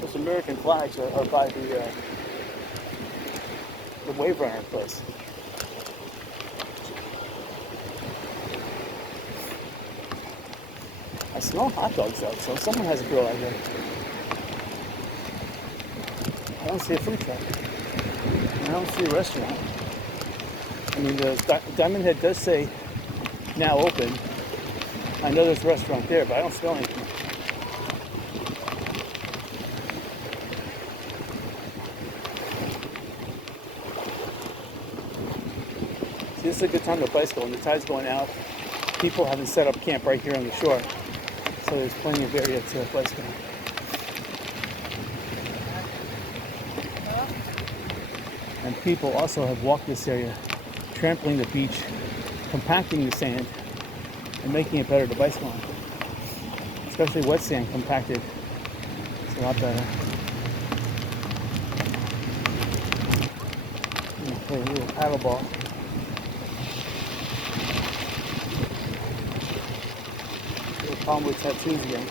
those American flags are by the wave runner place. I smell hot dogs though, so someone has a grill out there. I don't see a food truck. I don't see a restaurant. I mean, the Diamond Head does say now open. I know there's a restaurant there, but I don't smell anything. See, this is a good time to bicycle. When the tide's going out, people haven't set up camp right here on the shore. So there's plenty of area to bicycle. And people also have walked this area, trampling the beach, compacting the sand, and making it better to bicycle on. Especially wet sand compacted. It's a lot better. I'm gonna play a little paddle ball. The problem with tattoos again.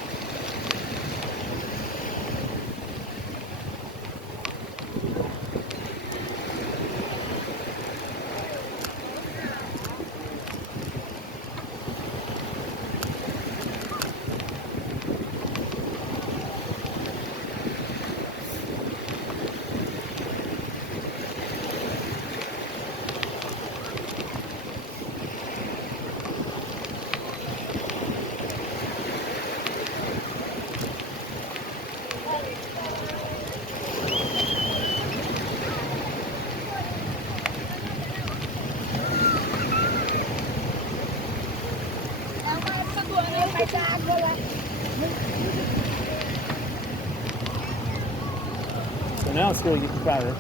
So now it's really getting crowded.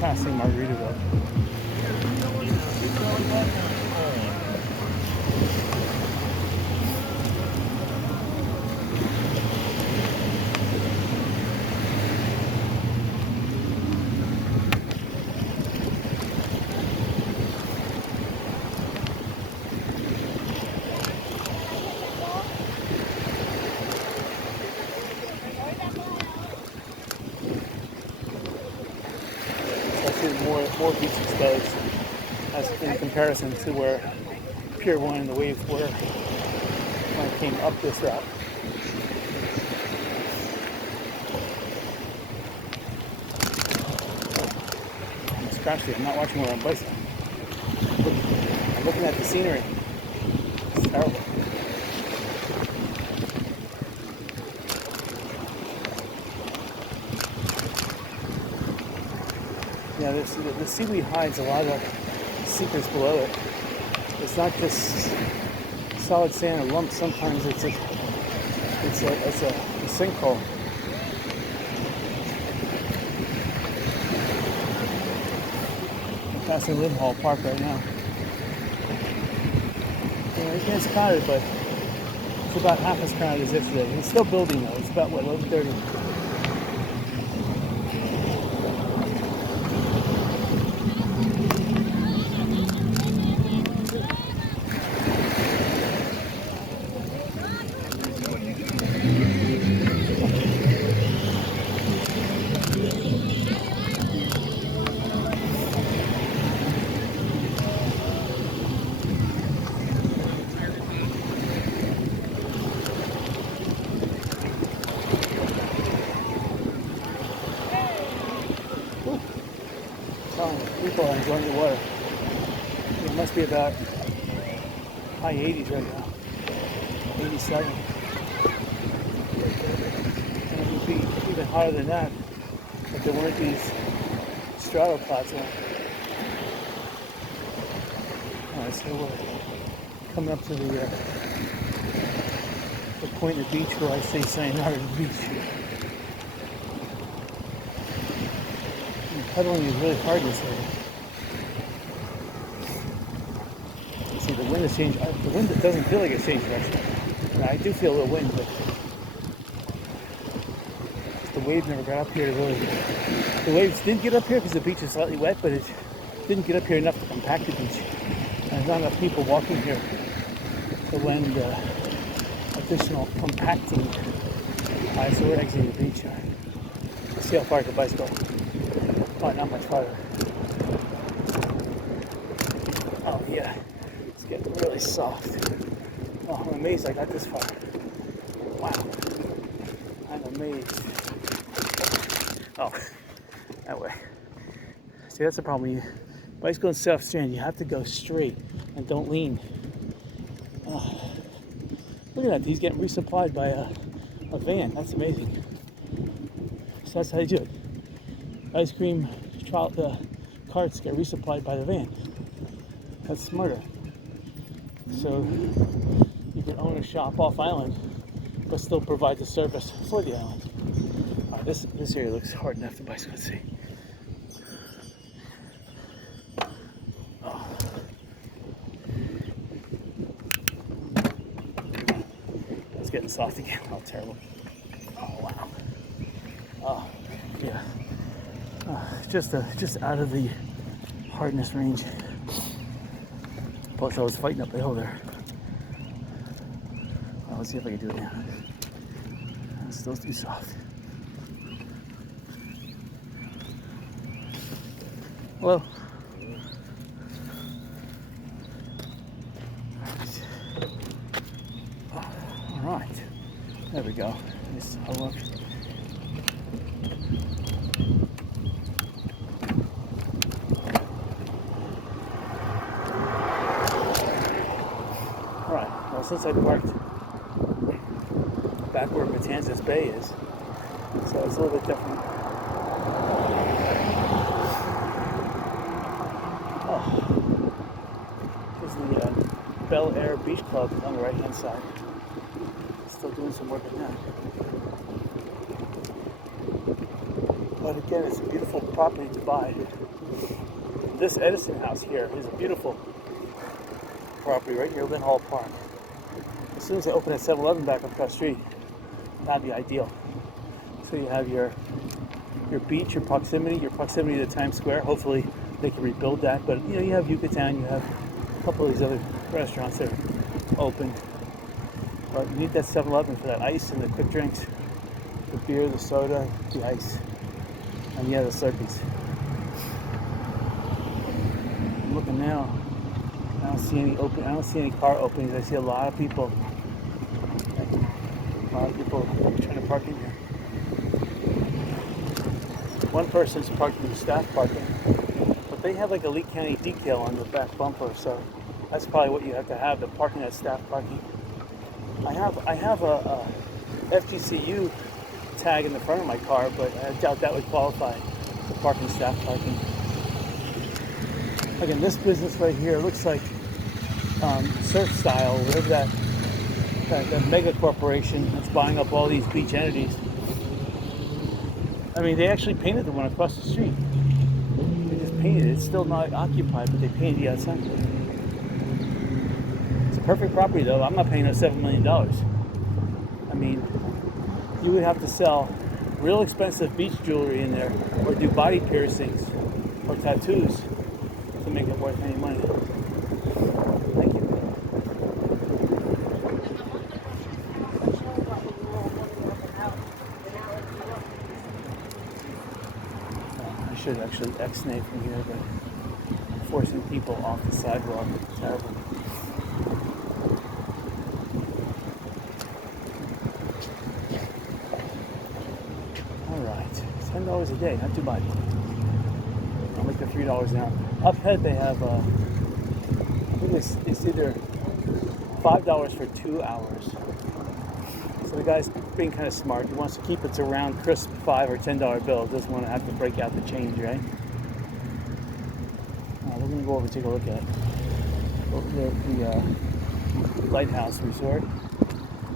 Passing Margaritaville. More beach exposed as in comparison to where Pier 1 and the waves were when I came up this route. Especially, I'm not watching where I'm bicycling. I'm looking at the scenery. It's terrible. Yeah, the seaweed hides a lot of secrets below it. It's not just solid sand or lumps. Sometimes it's a sinkhole. I'm passing Lynn Hall Park right now. Yeah, it gets crowded, but it's about half as crowded as yesterday. It's still building though. It's about 11:30. People are enjoying the water. It must be about high 80s right now. 87. And it would be even hotter than that if there weren't these strato clouds on. Alright, so we're coming up to the point of the beach where I say sayonara to the beach. Pedaling is really hard in this area. You see, the wind has changed. The wind doesn't feel like it's changed direction. I do feel a little wind, but the waves never got up here to really. The waves did get up here because the beach is slightly wet, but it didn't get up here enough to compact the beach. And there's not enough people walking here to lend additional compacting. Alright, so we're exiting the beach here. See how far I can bicycle. Oh, not much farther. Oh yeah, it's getting really soft. Oh, I'm amazed I got this far. Wow, I'm amazed. Oh, that way. See, that's the problem. You bicycle in South Strand, you have to go straight and don't lean. Oh, look at that. He's getting resupplied by a van. That's amazing. So that's how you do it. Ice cream carts get resupplied by the van. That's smarter. So you can own a shop off island, but still provide the service for the island. This area looks hard enough to bicycle. Let's see. Oh. It's getting soft again. Oh, terrible. Oh, wow. Oh, yeah. Just out of the hardness range. Plus, I was fighting up the hill there. Well, let's see if I can do it now. It's still too soft. Well, all right. There we go. Let's have a look. All right. Well, since I parked back where Matanzas Bay is, so it's a little bit different. Oh, here's the Bel Air Beach Club on the right-hand side. Still doing some work in that. But again, it's a beautiful property to buy. This Edison house here is a beautiful property right near Lynn Hall Park. As soon as they open a 7-Eleven back across the street, that'd be ideal. So you have your beach, your proximity to Times Square. Hopefully they can rebuild that. But you have Yucatan, you have a couple of these other restaurants that are open. But you need that 7-Eleven for that ice and the quick drinks, the beer, the soda, the ice, and yeah, the Slurpees. I'm looking now. I don't see any car openings. I see a lot of people. Trying to park in here. One person's parked in staff parking, but they have like a Lee County decal on the back bumper, so that's probably what you have to have, the parking at staff parking. I have a FGCU tag in the front of my car, but I doubt that would qualify for parking staff parking. Again, this business right here looks like Surf Style, whatever that mega corporation that's buying up all these beach entities. I mean, they actually painted the one across the street. They just painted it. It's still not occupied, but they painted the outside. It's a perfect property, though. I'm not paying no $7 million. I mean, you would have to sell real expensive beach jewelry in there, or do body piercings or tattoos to make it worth any money. Thank you. I should actually X-nay from here, but forcing people off the sidewalk is terrible. Alright, $10 a day, not too much. I'll make it $3 an hour. Up ahead they have, I think it's either $5 for 2 hours. So the guy's being kind of smart. He wants to keep it to round crisp $5 or $10 bills. Doesn't want to have to break out the change, right? We're going to go over and take a look at the Lighthouse Resort.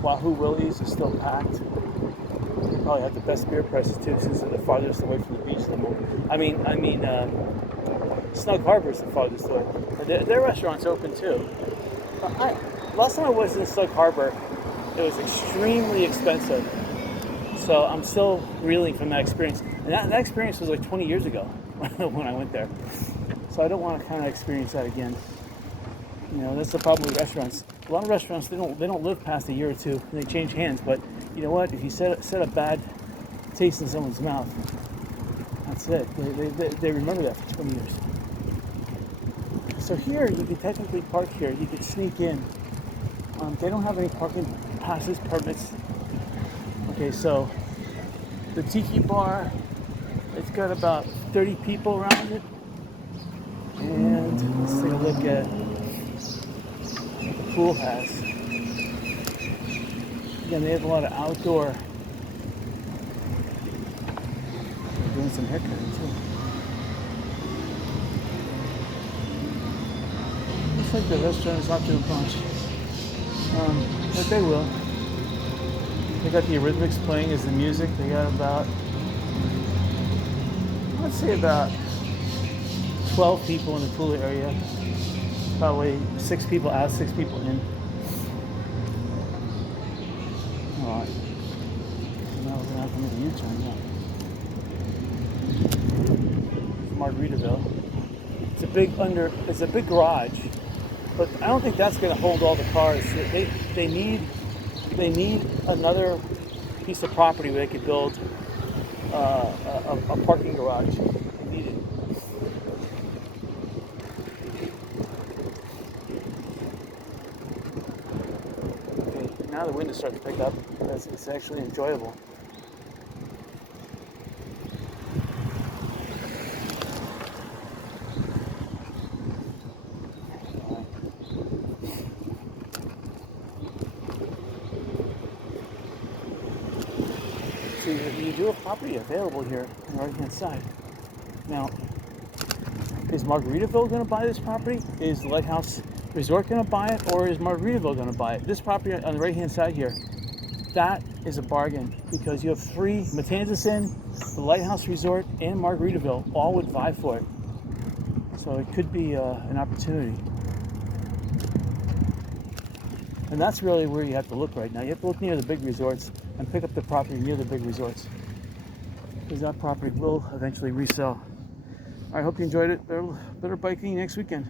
Wahoo Willie's is still packed. They probably have the best beer prices too, since they're the farthest away from the beach. Snug Harbor is the farthest away. Their restaurant's open too. Last time I was in Snug Harbor, it was extremely expensive. So I'm still reeling from that experience. And that experience was like 20 years ago when I went there. So I don't want to kind of experience that again. That's the problem with restaurants. A lot of restaurants, they don't live past a year or two. They change hands. But you know what? If you set a bad taste in someone's mouth. That's it. They remember that for 20 years. So here, you can technically park here. You could sneak in. They don't have any parking passes, permits. Okay, so the Tiki Bar, it's got about 30 people around it. And let's take a look at what the pool has. Again, they have a lot of outdoor. They're doing some haircutting too. Looks like the restaurant is not doing much. But they will. They got the Eurythmics playing as the music. They got about, I'd say about 12 people in the pool area. Probably 6 people out, 6 people in. Alright. Now we're gonna have to make a U-turn now. Margaritaville. It's a big garage, but I don't think that's gonna hold all the cars. They need another piece of property where they could build a parking garage. They need it. Okay, now the wind is starting to pick up. It's actually enjoyable. So you do have property available here on the right-hand side. Now, is Margaritaville going to buy this property? Is the Lighthouse Resort going to buy it? Or is Margaritaville going to buy it? This property on the right-hand side here, that is a bargain because you have 3, Matanzas Inn, the Lighthouse Resort, and Margaritaville all would vie for it. So it could be an opportunity. And that's really where you have to look right now. You have to look near the big resorts and pick up the property near the big resorts, because that property will eventually resell. I hope you enjoyed it. Better biking next weekend.